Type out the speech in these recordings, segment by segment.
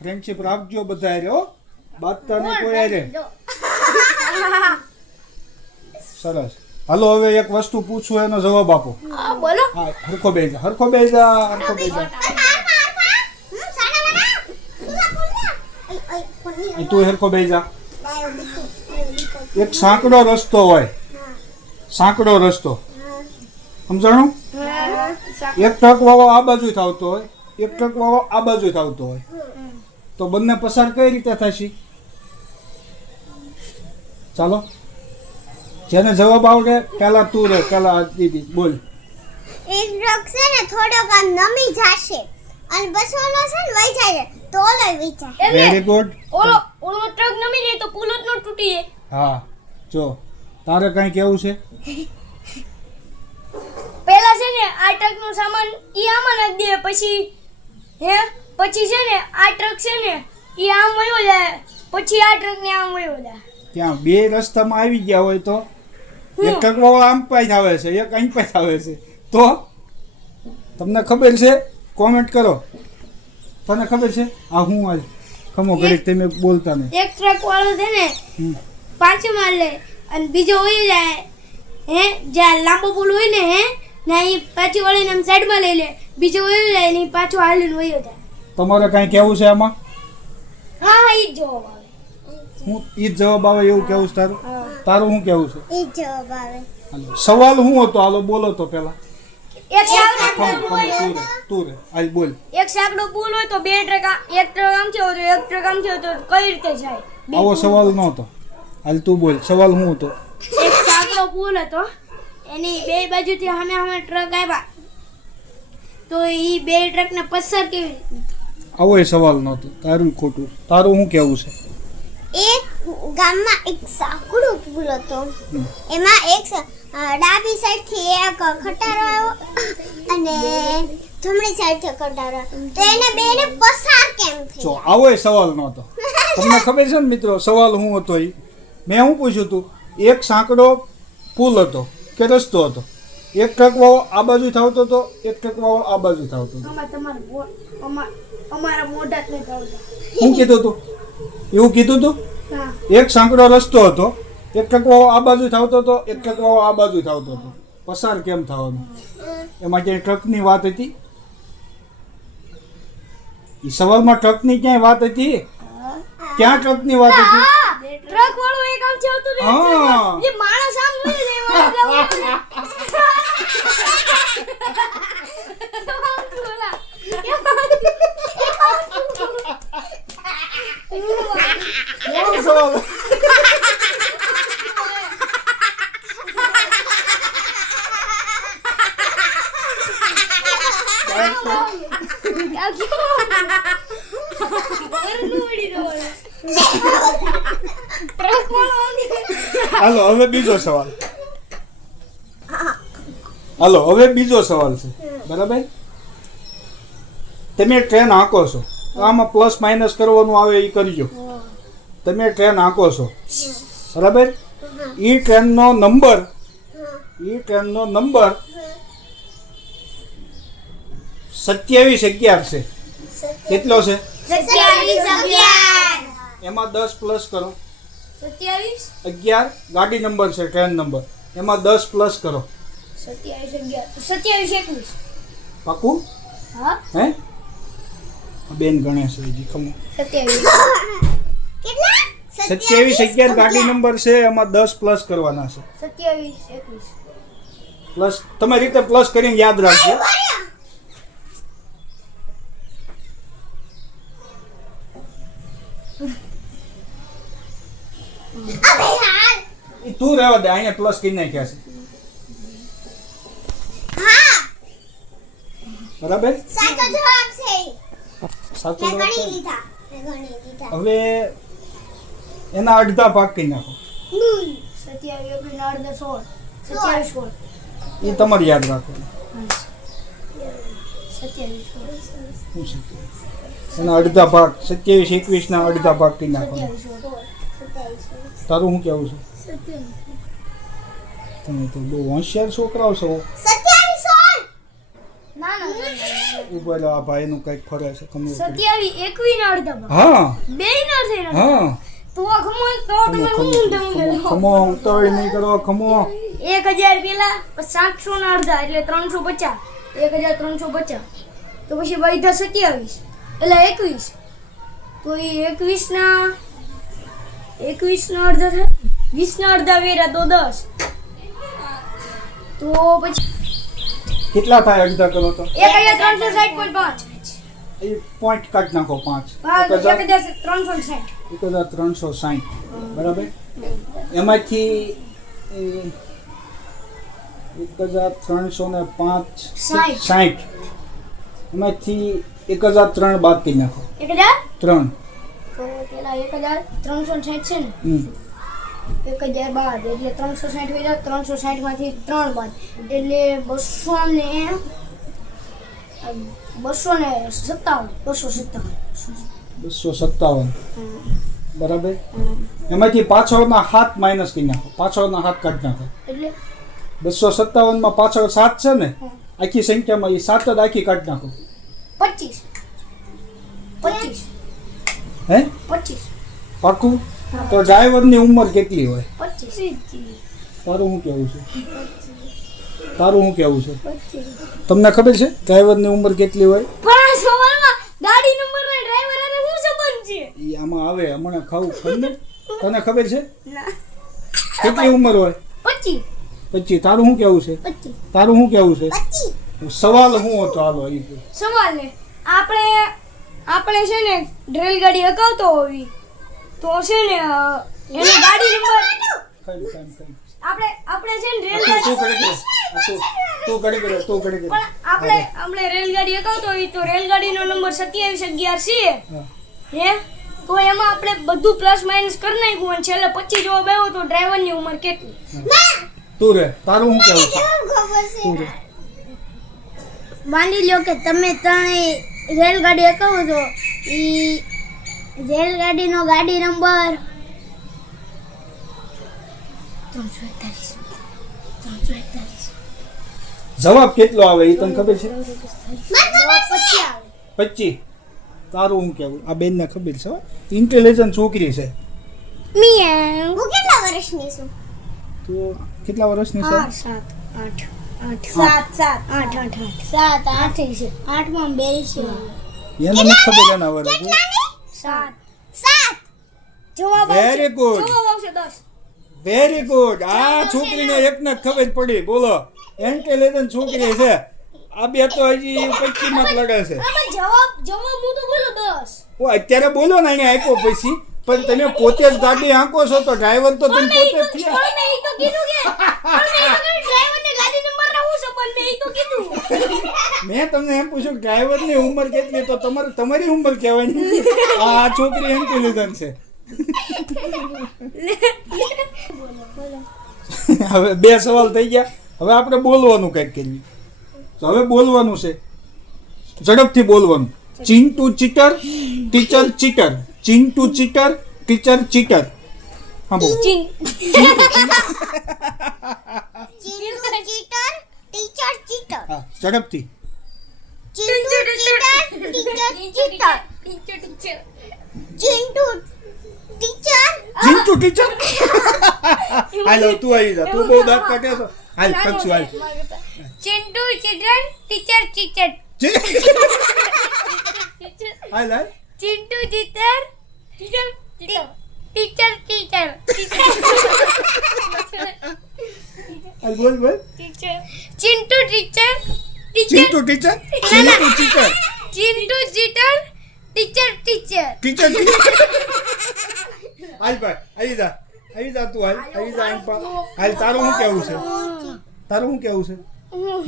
Friendship રાખજો બધા રે હો, બાદતા નહીં કોઈ રે. સરસ. હાલો હવે એક વસ્તુ પૂછું એનો જવાબ આપો. બોલો. હા, હરખો બેસી જા, હરખો બેસી જા, હરખો બેસી જા. તું હરખો બેસી જા. એક સાંકડો રસ્તો હોય, સાંકડો રસ્તો, સમજાણું? એક ટ્રક વાળો આ બાજુ આવતો હોય, એક ટ્રક વાળો આ બાજુ આવતો હોય, તો બંને પસાર કઈ રીતે થશે? ચાલો, જેને જવાબ આવડે પેલા તું રે, પેલા દીદી બોલ. એક ટ્રક છે ને થોડોક આમ નમી જશે અને બસ ઓલો છે ને વહી જાય તો ઓલો વહી જાય. Very good. ઓલો ટ્રક નમી જાય તો પુલ જ નો તૂટી જાય. હા, જો તારે કઈ કેવું છે? પેલા છે ને આ ટ્રક નો સામાન ઈ આમાં નાખી દે, પછી પછી છે ને આ ટ્રક છે ને ઈ આમ વયો જાય, પછી આ ટ્રક ને આમ વયો જાય. ત્યાં બે રસ્તામાં આવી ગયા હોય તો એક ટ્રક વાળો આમ પાસ આવે છે, એક અહીં પાસ આવે છે, તો તમને ખબર છે? કોમેન્ટ કરો. તને ખબર છે? આ હું આજ ખમો ઘડીક તમે બોલતા નહીં. એક ટ્રક વાળો છે ને પાછો માર લે અને બીજો વયો જાય, જ્યાં લાંબો પુલ હોય ને ના ઈ પાછી વળીને આમ સાઈડમાં લઈ લે, બીજો વયો જાય ને ઈ પાછો હાલીને વયો જાય. તમારે કઈ કેવું છે આમાં? હા ઈ જ જવાબ આવે. હું ઈ જ જવાબ આવે એવું કેવું છે તારું? તારું શું કેવું છે? એ જવાબ આવે. હાલો, સવાલ શું હતો? હાલો બોલો તો પેલા. એક સાંકડો તું રે હાલ બોલ. એક સાંકડો પુલ હોય તો બે ટ્રક એક ટ્રક આમ થયો તો એક ટ્રક આમ થયો તો કઈ રીતે જાય? આવો સવાલ નહોતો. હાલ તું બોલ, સવાલ શું હતો? એક સાંકડો પુલ હતો, એની બે બાજુથી સામે સામે ટ્રક આવ્યા તો ઈ બે ટ્રકને પસાર કેવી રીતે? આવો સવાલ નહોતો. તારું ખોટું. તારું શું કેવું છે? એક ગામમાં એક સાંકડો પુલ હતો, એમાં એક ડાબી સાઈડ થી એક ખટારો આવ્યો અને જમણી સાઈડ થી ખટારો આવ્યો, તો એને બેને પસાર કેમ જો થયો? આવો સવાલ નહોતો. તમને ખબર છે ને મિત્રો સવાલ શું હતો? એ મેં શું પૂછ્યું હતું? એક સાંકડો પુલ હતો કે રસ્તો હતો, એક ટ્રક વાળો આ બાજુ આવતો હતો, એક ટ્રક વાળો આ બાજુ આવતો હતો. અમારા મોઢા જ નહીં આવતા. શું કીધું તું? એવું કીધું તું? હા. એક સાંકડો રસ્તો હતો, એક ટ્રક વાળો આ બાજુ આવતો હતો, એક ટ્રક વાળો આ બાજુ આવતો હતો. પસાર કેમ થવાનું? એમાં ક્યાંય ટ્રકની વાત હતી? એ સવાલમાં ટ્રકની ક્યાંય વાત હતી? ક્યાં ટ્રકની વાત હતી? ટ્રક વાળો એક આમ છે હતું ને હા. એ માણસ આમ જોઈ લે કેવો સવાલ? હાલો હવે બીજો સવાલ. હાલો હવે બીજો સવાલ છે, બરાબર? તમે ટ્રેન હાંકો છો, આમાં પ્લસ માઇનસ કરવાનું આવે એ કરજો. તમે ટ્રેન હાંકો છો, બરાબર? એ ટ્રેનનો નંબર 2711 છે. કેટલો છે? 27 એમાં 10 પ્લસ કરો. 27 11 ગાડી નંબર છે, ટ્રેન નંબર, એમાં 10 પ્લસ કરો. 27 પાકું? હા હે બેન ગણે છે હજી ખમો. 2711 ગાડી નંબર છે, એમાં 10 પ્લસ કરવાના છે. 27 પ્લસ તમારી રીતે પ્લસ કરીને યાદ રાખજો. તું રહેવા દે, અહીંયા પ્લસ કરી નાખ્યા છે. બરાબર? સાચો જવાબ છે. સાચો મેં જવાબ ગણી છે. લીધા. મેં ગણી લીધા. હવે એના અડધા ભાગ કરી નાખો. 27 16 એ તમારે યાદ રાખો. 27 શું છે? એના અડધા ભાગ 27 21 ના અડધા ભાગ કરી નાખો. તારું શું કેવું છે? તમે તો બહુ હોશિયાર છોકરાઓ છો. 27 16. ના ના, ના, ના. ઉભો રહ્યો, આ ભાઈનું કંઈક ફરે છે ખબર પડી. 27 21 ના અડધા ભાગ. હા બે ના થઈ રહ્યા. હા તો ખમો તો તમે હું ખમો ઉતાવળ નહીં કરો ખમો 1000 પેલા 700 ના અડધા એટલે 350 1350 તો પછી વૈધા 27 એટલે 21 તો એ 21 ના અડધા થાય 20 ના અડધા વેરા તો 10 તો પછી કેટલા થાય અડધા કરો તો 1360.5 એ પોઈન્ટ કાઢી નાખો 5 1360 1360 બરાબર એમાંથી 1305 60 એમાંથી 1003 બાદ કરી નાખો 1000 3 તો પેલા 1360 છે ને હમ 1000 બાદ એટલે 360 થઈ જાય 360 માંથી 3 બાદ એટલે 257 બરાબર એમાંથી પાછળના હાથ માઇનસ કરી નાખો પાછળના હાથ કાઢી નાખો એટલે 257 માં પાછળ 7 છે ને આખી સંખ્યામાં એ 7 જ આખી કાઢી નાખો 25 હે 25 પાકું તો ડ્રાઈવરની ઉંમર કેટલી હોય 25 તારું શું કહેવું છે તમને ખબર છે ડ્રાઈવરની ઉંમર કેટલી હોય પણ આ સવાલમાં ગાડી નંબર ને ડ્રાઈવર અને શું સંબંધ છે એ આમાં આવે હમણાં ખાવું ખબર તને ખબર છે ના કેટલી ઉંમર હોય 25 25 તારું શું કહેવું છે 25 તારું શું કહેવું છે સવાલ શું હતો હાલો એ કહો. સવાલ ને આપણે છે ને રેલગાડી હકાવતો હોવી તો છે ને એની ગાડી નંબર ખાઈ. આપણે છે ને તું રેલગાડી ઘડી પણ આપણે રેલગાડી હકાવતો હોય તો રેલગાડીનો નંબર 2711 છે હા. હે તો એમાં આપણે બધું પ્લસ માઇનસ કરી નાખ્યું અને છેલ્લે 25 જવાબ આવ્યો તો ડ્રાઈવરની ઉંમર કેટલી તું રે તારું શું કહેવું છે તું રે માની લો કે તમે ત્રણેય રેલગાડી હકાવો છો એ રેલગાડીનો ગાડી નંબર 341 જવાબ કેટલો આવે એ તને ખબર છે 25 આવે 25 તારું શું કહેવું આ બેનને ખબર છે ઇન્ટેલિજન્ટ છોકરી છે મિયાઉ હું કેટલા વર્ષની છું તું કેટલા વર્ષની છે 7 છે 8 માં 2 છે એને નથી ખબર એના વર્ષ 7 7 વેરી ગુડ જવાબ આવશે 10 વેરી ગુડ આ છોકરીને એકને ખબર પડી બોલો ઇન્ટેલિજન્ટ છોકરી છે આ બે તો હજી 25 માં જ લડે છે જવાબ હું તો બોલો 10 ઓ અત્યારે બોલો ને એને આપ્યો પછી પણ તમે પોતે જ ગાડી હાંકો છો તો ડ્રાઈવર તો તમે પોતે જ થયા પણ મેં ઈ તો કીધું કે ડ્રાઈવરને ગાડી નંબર ના હું સંબંધ મેં ઈ તો કીધું મેં તમને એમ પૂછ્યું કે ડ્રાઈવરની ઉંમર કેટલી તો તમારી ઉંમર કહેવાની આ છોકરી ઇન્ટેલિજન્ટ છે હવે 2 સવાલ થઈ ગયા હવે આપણે બોલવાનું કંઈક કરીએ તો હવે બોલવાનું છે ઝડપથી બોલવાનું Chintu cheater teacher cheater Chintu cheater teacher cheater હા બોલ ચીટર ટીચર ચીટર હા ઝડપથી Chintu cheater teacher cheater Chintu teacher Chintu teacher હાલો તું આવી જા તું બહુ દાંત કાઢે છો હાલ કચ્છું હાલ ચિંટુ ચિલ્ડ્રન ટીચર હાલ હાલ ચિંટુ ટીચર હાલ બોલ બોલ Chintu teacher Chintu teacher Chintu teacher Chintu cheater teacher teacher હાલ ભાઈ આવી જા તું આવી જા એમ પા હાલ તારું શું કેવું છે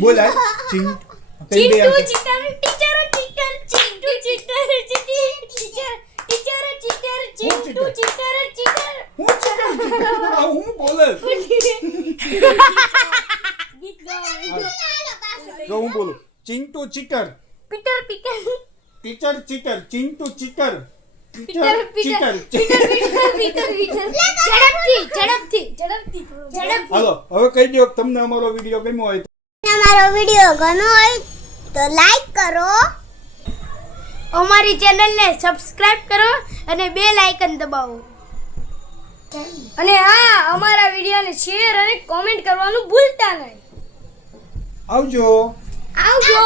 બોલ હાલ ચિંટુ ચિંટુ ચીટર ટીચર ચિંટુ ચીટર ચિંટુ ચીટર હું બોલે જો હું બોલું Chintu cheater teacher cheater Chintu ચીટર ઝડપથી હાલો હવે કહી દો તમને અમારો વિડીયો ગમ્યો હોય અમારો વિડિયો ગમ્યો હોય તો લાઈક કરો, અમારી ચેનલને સબસ્ક્રાઇબ કરો અને બેલ આઇકન દબાવો. અને હા, અમારા વિડીયોને શેર અને કોમેન્ટ કરવાનું ભૂલતા નહીં. આવજો. આવજો.